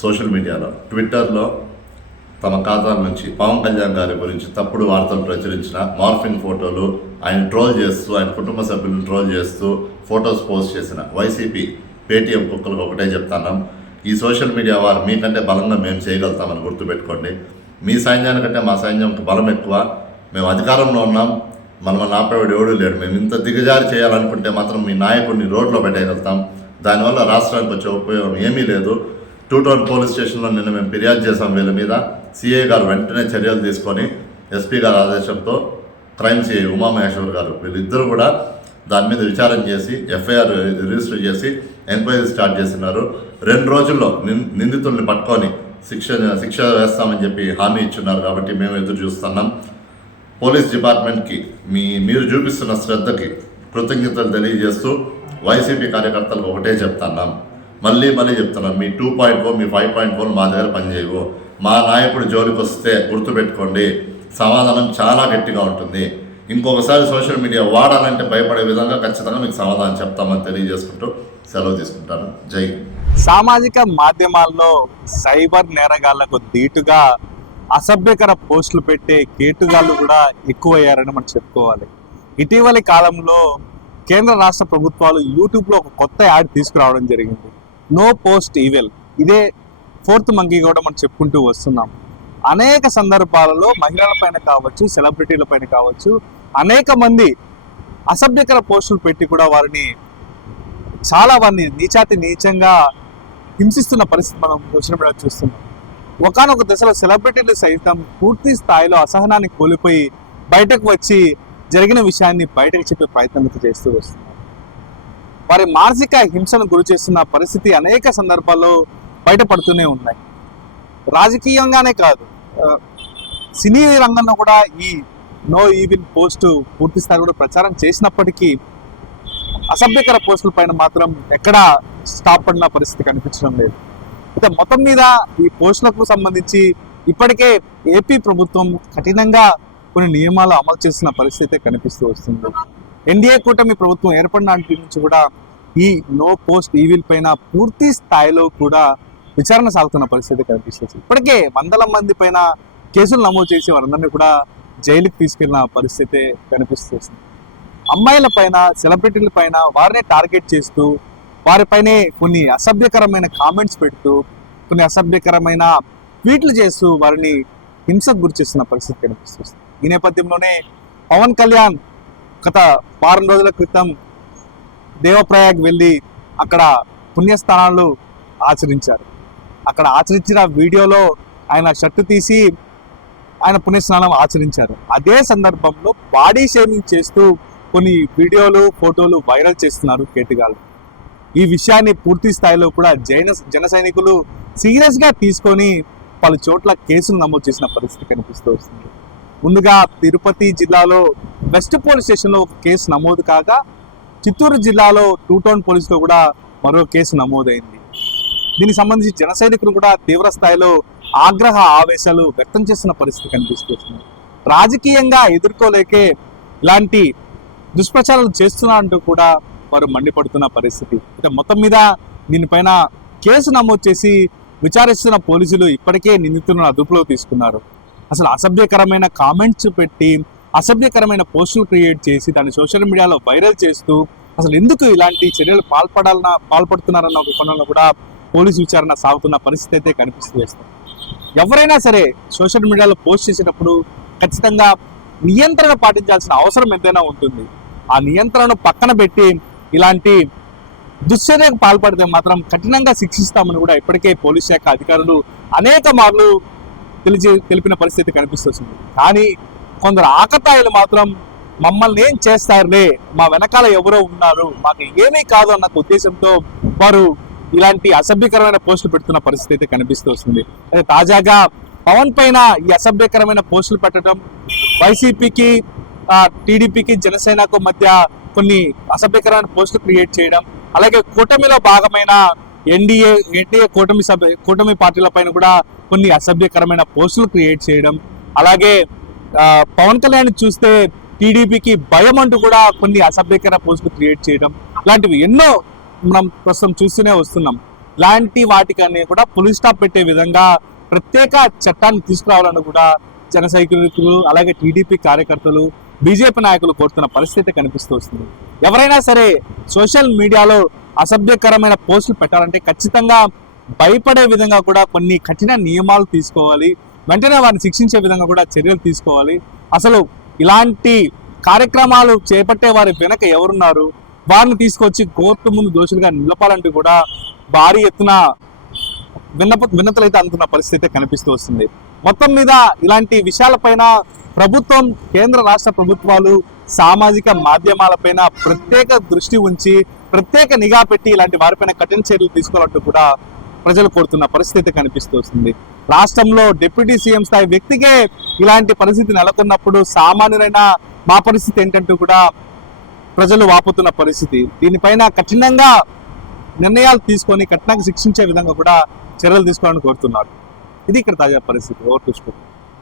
Social మీడియాలో ట్విట్టర్లో తమ ఖాతా నుంచి పవన్ కళ్యాణ్ గారి గురించి తప్పుడు వార్తలు ప్రచురించిన మార్ఫింగ్ ఫోటోలు ఆయన ట్రోల్ చేస్తూ ఆయన కుటుంబ సభ్యులను ట్రోల్ చేస్తూ ఫొటోస్ పోస్ట్ చేసిన వైసీపీ పేటీఎం కుక్కలకు ఒకటే చెప్తున్నాం, ఈ సోషల్ మీడియా వారు మీకంటే బలంగా మేము చేయగలుగుతామని గుర్తుపెట్టుకోండి. మీ సైన్యానికంటే మా సైన్యంకి బలం ఎక్కువ. మేము అధికారంలో ఉన్నాం, మనల్ని ఆపేవాడు ఎవడూ లేడు. మేము ఇంత దిగజారి చేయాలనుకుంటే మాత్రం మీ నాయకుడిని రోడ్లో పెట్టేయగలుగుతాం. దానివల్ల రాష్ట్రానికి వచ్చే ఉపయోగం ఏమీ లేదు. 2 టౌన్ పోలీస్ స్టేషన్లో నిన్న మేము ఫిర్యాదు చేసాం వీళ్ళ మీద. సిఐ గారు వెంటనే చర్యలు తీసుకొని ఎస్పీ గారి ఆదేశంతో క్రైమ్ సిఐ ఉమామహేశ్వర్ గారు వీళ్ళిద్దరూ కూడా దాని మీద విచారణ చేసి ఎఫ్ఐఆర్ రిజిస్టర్ చేసి ఎంక్వైరీ స్టార్ట్ చేస్తున్నారు. 2 రోజుల్లో నిందితుల్ని పట్టుకొని శిక్ష వేస్తామని చెప్పి హామీ ఇచ్చున్నారు. కాబట్టి మేము ఎదురు చూస్తున్నాం. పోలీస్ డిపార్ట్మెంట్కి మీరు చూపిస్తున్న శ్రద్ధకి కృతజ్ఞతలు తెలియజేస్తూ వైసీపీ కార్యకర్తలకు ఒకటే చెప్తున్నాం, మళ్ళీ చెప్తున్నాం, మీ 2.4 మీ 5.4 మా దగ్గర పనిచేయవు. మా నాయకుడు జోలికి వస్తే గుర్తుపెట్టుకోండి, సమాధానం చాలా గట్టిగా ఉంటుంది. ఇంకొకసారి సోషల్ మీడియా వాడాలంటే భయపడే విధంగా ఖచ్చితంగా మీకు సమాధానం చెప్తామని తెలియజేసుకుంటూ సెలవు తీసుకుంటాను. జై. సామాజిక మాధ్యమాల్లో సైబర్ నేరగాళ్లకు ధీటుగా అసభ్యకర పోస్టులు పెట్టే కేటుగాళ్ళు కూడా ఎక్కువయ్యారని మనం చెప్పుకోవాలి. ఇటీవలి కాలంలో కేంద్ర రాష్ట్ర ప్రభుత్వాలు యూట్యూబ్లో ఒక కొత్త యాడ్ తీసుకురావడం జరిగింది, నో పోస్ట్ ఈవెల్. ఇదే 4th మంకీ కూడా మనం చెప్పుకుంటూ వస్తున్నాం. అనేక సందర్భాలలో మహిళలపైన కావచ్చు, సెలబ్రిటీలపైన కావచ్చు, అనేక మంది అసభ్యకర పోస్టులు పెట్టి కూడా వారిని నీచంగా హింసిస్తున్న పరిస్థితి మనం వచ్చినప్పుడు చూస్తున్నాం. ఒకానొక దశలో సెలబ్రిటీలు సైతం పూర్తి స్థాయిలో అసహనాన్ని కోల్పోయి బయటకు వచ్చి జరిగిన విషయాన్ని బయటకు చెప్పే ప్రయత్నం చేస్తూ వస్తున్నారు. వారి మానసిక హింసను గురి చేస్తున్న పరిస్థితి అనేక సందర్భాల్లో బయటపడుతూనే ఉన్నాయి. రాజకీయంగానే కాదు, సినీ రంగంలో కూడా ఈ నో ఈవిల్ పోస్టు పూర్తి స్థాయి కూడా ప్రచారం చేసినప్పటికీ అసభ్యకర పోస్టుల పైన మాత్రం ఎక్కడా స్టాప్ పడిన పరిస్థితి కనిపించడం లేదు. అయితే మొత్తం మీద ఈ పోస్టులకు సంబంధించి ఇప్పటికే ఏపీ ప్రభుత్వం కఠినంగా కొన్ని నియమాలు అమలు చేస్తున్న పరిస్థితి కనిపిస్తూ వస్తుంది. ఎన్డీఏ కూటమి ప్రభుత్వం ఏర్పడిన నుంచి కూడా ఈ నో పోస్ట్ ఈవిల్ పైన పూర్తి స్థాయిలో కూడా విచారణ సాగుతున్న పరిస్థితి కనిపిస్తుంది. ఇప్పటికే వందల మంది పైన కేసులు నమోదు చేసి వారందరినీ కూడా జైలుకి తీసుకెళ్లిన పరిస్థితి కనిపిస్తుంది. అమ్మాయిల పైన, సెలబ్రిటీల పైన వారిని టార్గెట్ చేస్తూ వారిపైనే కొన్ని అసభ్యకరమైన కామెంట్స్ పెడుతూ కొన్ని అసభ్యకరమైన ట్వీట్లు చేస్తూ వారిని హింసకు గురి చేస్తున్న పరిస్థితి కనిపిస్తుంది. ఈ నేపథ్యంలోనే పవన్ కళ్యాణ్ గత వారం రోజుల క్రితం దేవప్రయాగ్ వెళ్ళి అక్కడ పుణ్యస్థానాలు ఆచరించారు. అక్కడ ఆచరించిన వీడియోలో ఆయన షర్టు తీసి ఆయన పుణ్యస్నానం ఆచరించారు. అదే సందర్భంలో బాడీ షేమింగ్ చేస్తూ కొన్ని వీడియోలు, ఫోటోలు వైరల్ చేస్తున్నారు కేటుగాళ్ళు. ఈ విషయాన్ని పూర్తి స్థాయిలో కూడా జన సైనికులు సీరియస్గా తీసుకొని పలు చోట్ల కేసులు నమోదు చేసిన పరిస్థితి కనిపిస్తూ వస్తుంది. ముందుగా తిరుపతి జిల్లాలో వెస్ట్ పోలీస్ స్టేషన్లో ఒక కేసు నమోదు కాగా, చిత్తూరు జిల్లాలో 2 టౌన్ పోలీసులో కూడా మరో కేసు నమోదైంది. దీనికి సంబంధించి జన సైనికులు కూడా తీవ్ర స్థాయిలో ఆగ్రహ ఆవేశాలు వ్యక్తం చేస్తున్న పరిస్థితి కనిపిస్తుంది. రాజకీయంగా ఎదుర్కోలేకే ఇలాంటి దుష్ప్రచారాలు చేస్తున్నా అంటూ కూడా వారు మండిపడుతున్న పరిస్థితి. అయితే మొత్తం మీద దీనిపైన కేసు నమోదు చేసి విచారిస్తున్న పోలీసులు ఇప్పటికే నిందితులను అదుపులో తీసుకున్నారు. అసలు అసభ్యకరమైన కామెంట్స్ పెట్టి అసభ్యకరమైన పోస్టులు క్రియేట్ చేసి దాన్ని సోషల్ మీడియాలో వైరల్ చేస్తూ అసలు ఎందుకు ఇలాంటి చర్యలు పాల్పడుతున్నారన్న ఒక కోణంలో కూడా పోలీసు విచారణ సాగుతున్న పరిస్థితి అయితే కనిపిస్తూ వస్తుంది. ఎవరైనా సరే సోషల్ మీడియాలో పోస్ట్ చేసేటప్పుడు ఖచ్చితంగా నియంత్రణ పాటించాల్సిన అవసరం ఎంతైనా ఉంటుంది. ఆ నియంత్రణను పక్కన పెట్టి ఇలాంటి దుశ్చర్యకు పాల్పడితే మాత్రం కఠినంగా శిక్షిస్తామని కూడా ఇప్పటికే పోలీస్ శాఖ అధికారులు అనేక మార్లు తెలిపిన పరిస్థితి కనిపిస్తుంది. కానీ కొందరు ఆకతాయిలు మాత్రం మమ్మల్ని ఏం చేస్తారులే, మా వెనకాల ఎవరో ఉన్నారు, మాకు ఏమీ కాదు అన్న ఉద్దేశంతో వారు ఇలాంటి అసభ్యకరమైన పోస్టులు పెడుతున్న పరిస్థితి అయితే కనిపిస్తూ వస్తుంది. అయితే తాజాగా పవన్ పైన ఈ అసభ్యకరమైన పోస్టులు పెట్టడం, వైసీపీకి టీడీపీకి జనసేనకు మధ్య కొన్ని అసభ్యకరమైన పోస్టులు క్రియేట్ చేయడం, అలాగే కూటమిలో భాగమైన ఎన్డీఏ కూటమి పార్టీల పైన కూడా కొన్ని అసభ్యకరమైన పోస్టులు క్రియేట్ చేయడం, అలాగే పవన్ కళ్యాణ్ చూస్తే టీడీపీకి భయం అంటూ కూడా కొన్ని అసభ్యకర పోస్టులు క్రియేట్ చేయడం, ఇలాంటివి ఎన్నో మనం ప్రస్తుతం చూస్తూనే వస్తున్నాం. ఇలాంటి వాటికన్నీ కూడా పులి స్టాప్ పెట్టే విధంగా ప్రత్యేక చట్టాన్ని తీసుకురావాలని కూడా జన సైనికులు అలాగే టీడీపీ కార్యకర్తలు బీజేపీ నాయకులు కోరుతున్న పరిస్థితి కనిపిస్తూ వస్తుంది. ఎవరైనా సరే సోషల్ మీడియాలో అసభ్యకరమైన పోస్టులు పెట్టాలంటే ఖచ్చితంగా భయపడే విధంగా కూడా కొన్ని కఠిన నియమాలు తీసుకోవాలి, వెంటనే వారిని శిక్షించే విధంగా కూడా చర్యలు తీసుకోవాలి. అసలు ఇలాంటి కార్యక్రమాలు చేపట్టే వారి వెనక ఎవరున్నారు, వారిని తీసుకొచ్చి కోర్టు ముందు దోషులుగా నిలపాలంటూ కూడా భారీ ఎత్తున విన్నతలు అయితే అందుతున్న పరిస్థితి కనిపిస్తూ వస్తుంది. మొత్తం మీద ఇలాంటి విషయాలపైన ప్రభుత్వం, కేంద్ర రాష్ట్ర ప్రభుత్వాలు సామాజిక మాధ్యమాలపైన ప్రత్యేక దృష్టి ఉంచి ప్రత్యేక నిఘా పెట్టి ఇలాంటి వారిపైన కఠిన చర్యలు తీసుకోవాలంటూ కూడా ప్రజలు కోరుతున్న పరిస్థితి కనిపిస్తూ వస్తుంది. రాష్ట్రంలో డిప్యూటీ సీఎం స్థాయి వ్యక్తికే ఇలాంటి పరిస్థితి నెలకొన్నప్పుడు సామాన్యులైన మా పరిస్థితి ఏంటంటూ కూడా ప్రజలు వాపుతున్న పరిస్థితి. దీనిపైన కఠినంగా నిర్ణయాలు తీసుకొని కఠినంగా శిక్షించే విధంగా కూడా చర్యలు తీసుకోవాలని కోరుతున్నారు. ఇది ఇక్కడ తాజా పరిస్థితి. Over to studio.